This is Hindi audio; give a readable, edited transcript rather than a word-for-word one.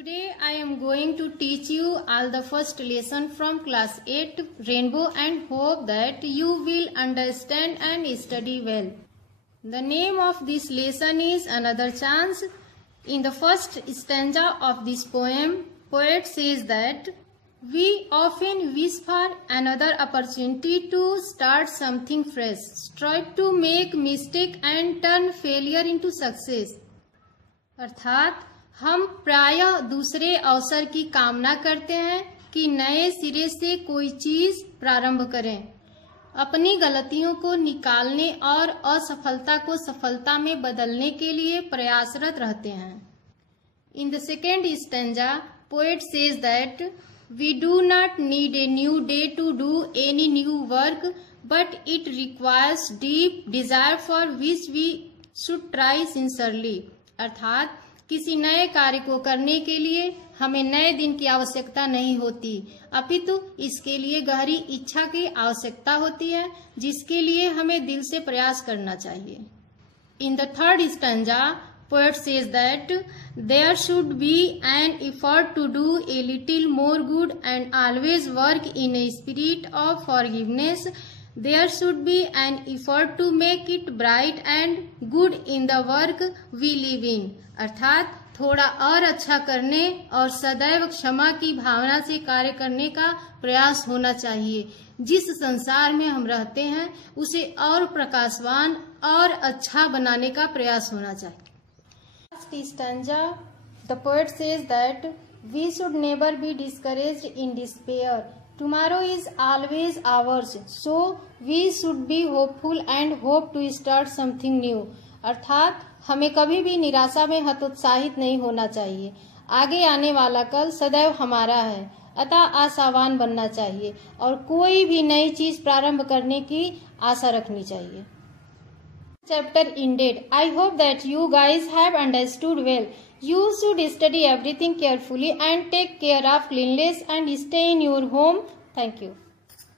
Today I am going to teach you all the first lesson from class 8 Rainbow and hope that you will understand and study well. The name of this lesson is Another Chance. In the first stanza of this poem, poet says that we often wish for another opportunity to start something fresh, strive to make mistake and turn failure into success. अर्थात हम प्रायः दूसरे अवसर की कामना करते हैं कि नए सिरे से कोई चीज प्रारंभ करें, अपनी गलतियों को निकालने और असफलता को सफलता में बदलने के लिए प्रयासरत रहते हैं. In the second stanza, poet says that we do not need a new day to do any new work, but it requires deep desire for which we should try sincerely. अर्थात किसी नए कार्य को करने के लिए हमें नए दिन की आवश्यकता नहीं होती, अपितु इसके लिए गहरी इच्छा की आवश्यकता होती है, जिसके लिए हमें दिल से प्रयास करना चाहिए. In the third stanza, poet says that there should be an effort to do a little more good and always work in a spirit of forgiveness. There should be an effort to make it bright and good in the work we live in. अर्थात थोड़ा और अच्छा करने और सदैव क्षमा की भावना से कार्य करने का प्रयास होना चाहिए. जिस संसार में हम रहते हैं उसे और प्रकाशवान और अच्छा बनाने का प्रयास होना चाहिए. Last stanza, the poet says that we should never be discouraged in despair. Tomorrow is always ours, so we should be hopeful and hope to start something new. अर्थात हमें कभी भी निराशा में हतोत्साहित नहीं होना चाहिए. आगे आने वाला कल सदैव हमारा है, अतः आशावान बनना चाहिए और कोई भी नई चीज प्रारंभ करने की आशा रखनी चाहिए. Chapter ended. I hope that you guys have understood well. You should study everything carefully and take care of cleanliness and stay in your home. Thank you.